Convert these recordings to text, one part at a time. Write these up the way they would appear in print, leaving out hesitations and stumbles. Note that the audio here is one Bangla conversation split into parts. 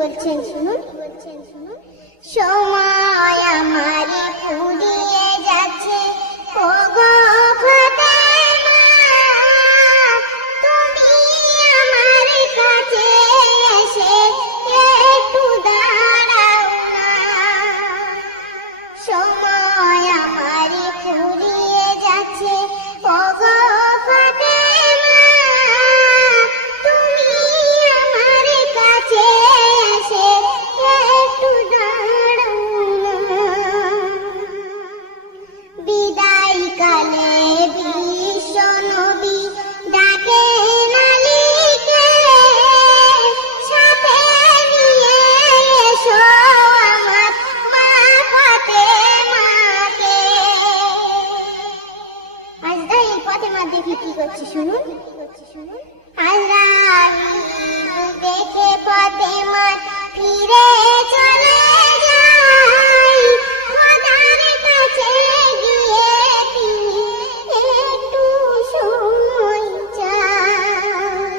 বলছেন শুনুন। সময় আমারই ফুরিয়ে যাচ্ছে, ওগো ফাতেমা, তুমি আমার কাছে এসে একটু দাঁড়াও না। সময় আমারই ফুরিয়ে যাচ্ছে, ওগো ফাতেমা, তুমি আমার কাছে এসে একটু দাঁড়াও না। বিদায় কালে বিশ্ব নবী ডাকেন আলীকে, সাথে নিয়ে এসো আমার মা ফাতেমাকে। আজরাইল ফাতেমা দেখে কি করছে শুনুন। আজরাইল দেখে ফাতেমা ফিরে চলে যায়, খোদার কাছে গিয়ে তিনি একটু সময় চায়।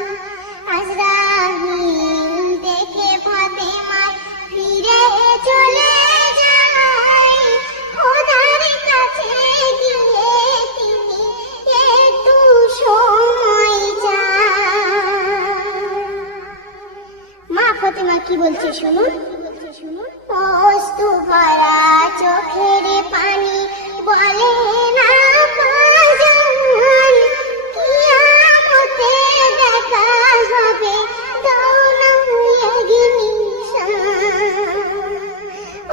আজরাইল দেখে ফাতেমা ফিরে চলে যায়, খোদার কাছে গিয়ে তিনি একটু সময় চায়। মা ফাতেমা কি বলছে শুনুন। অশ্রু ভরা চোখের পানি বলে না বাজান, কিয়ামতে দেখা হবে, দাও না এক নিশান।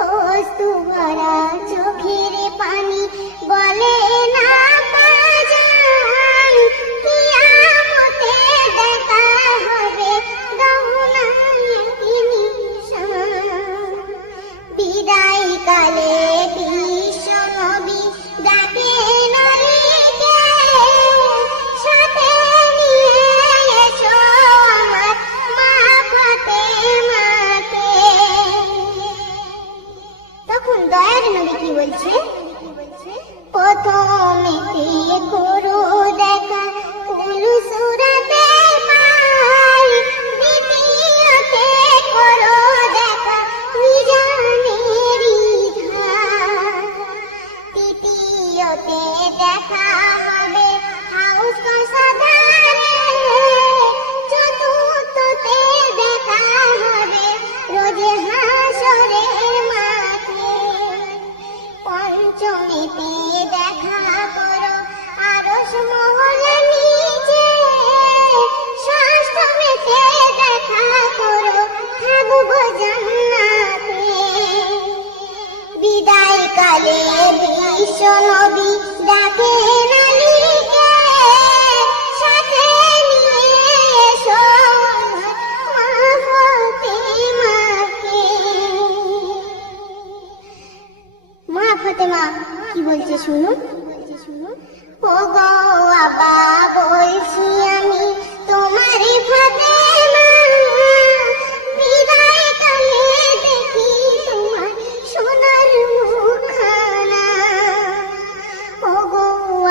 অশ্রু ভরা চোখের পানি বলে না বাজান, কিয়ামতে দেখা হবে, দাও না এক নিশান। বিদায় কালে বিশ্ব নবী ডাকেন আলীকে, সাথে নিয়ে এসো আমার মা ফাতেমাকে। তখন দয়ার নবী কি বলছে? প্রথমেতে করো দেখা উলু সূরাতে পাই, দ্বিতীয়তে করো দেখা মিজানেরই ধার, তৃতীয়তে দেখা হবে হাউস কসাদারে, চতুর্থতে দেখা হবে রোজে হাসরের মাঠে, পঞ্চমীতে দেখা করো আরশ মহলের নিচে, ষষ্ঠীতে দেখা করো থাকবো জান্নাতে। বিদায় কালে বিশ্ব নবী ডাকেন আলীকে, সাথে নিয়ে এসো আমার মা ফাতেমাকে। মা ফাতেমা কি বলছে শুনুন। ওগো আবা বলছি আমি তোমার ফাতেমা, বিদায় কালে দেখি তোমার সোনার মুখখানা। ওগো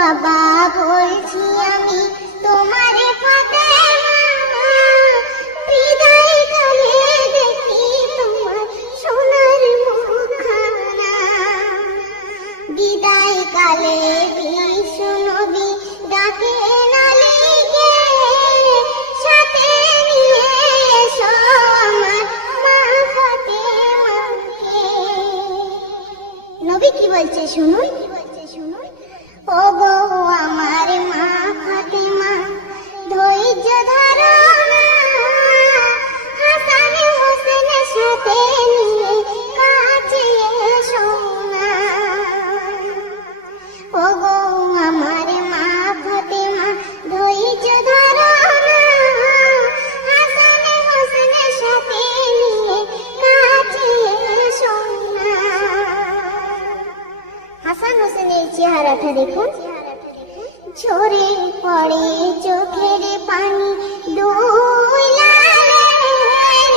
আবা বলছি আমি তোমার ফাতেমা, বিদায় কালে দেখি তোমার সোনার মুখখানা। বিদায় কালে বিশ্ব নবী ডাকেন আলীকে, সাথে নিয়ে এসো আমার মা ফাতেমাকে। নবী কি বলছে শুনুন। ওগো আমার মা ফাতেমা, ধৈর্য ধরো না, হাসান হোসেনের সাথে নিয়ে কাছে এসো না। ওগো আমার মা ফাতেমা, ধৈর্য ধরো না, হাসান হোসেনের সাথে নিয়ে কাছে এসো না। হাসান হোসেনের চেহারাটা দেখুন, ঝরে পড়ে চোখের পানি দুই লালের,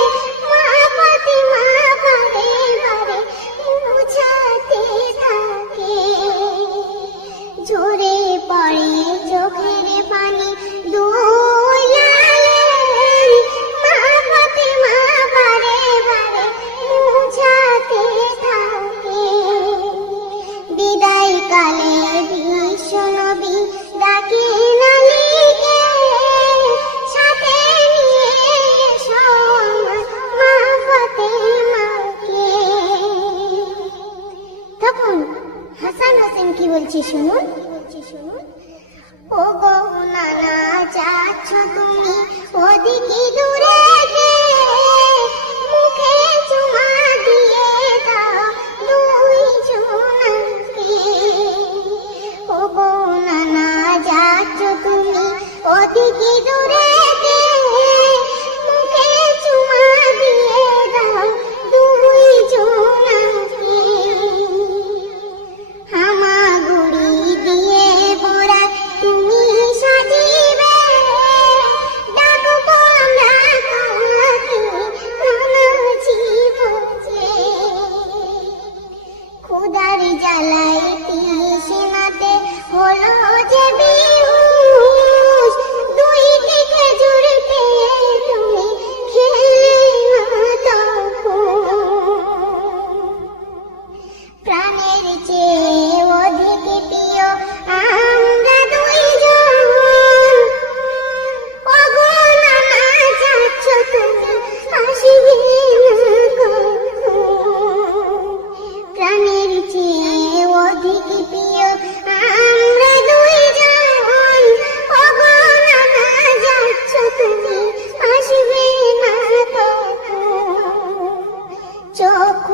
মা ফাতেমা বারে বারে মুছাতে থাকে। ঝরে পড়ে চোখের পানি দুই লালের, মা ফাতেমা বারে বারে শুনুন। ও গো নানা যাচ্ছ তুমি ওদিকে দূরে মুখে চুমা দিয়ে দাও দুই জনকে। ও গো নানা যাচ্ছ তুমি ওদিকে দূরে মুখে চুমা দিয়ে দাও দুই জনকে। হামাগুড়ি দিয়ে মোরা তুমি সাজিবে ডাকবো আমরা তোমাকে নানাজি বলে। ক্ষুধার জ্বালায় তৃষ্ণাতে হলো যে বেহুশ দুইটি খেজুর পেয়ে তুমি খেলে না তখন। প্রাণের চেয়ে অধিক প্রিয় আমরা দুইজন। ও গো নানা যাচ্ছ তুমি আসিবে না কখন। প্রাণের চেয়ে অধিক প্রিয় আমরা দুইজন। ও গো নানা যাচ্ছ তুমি আসিবে না কখন। চোখ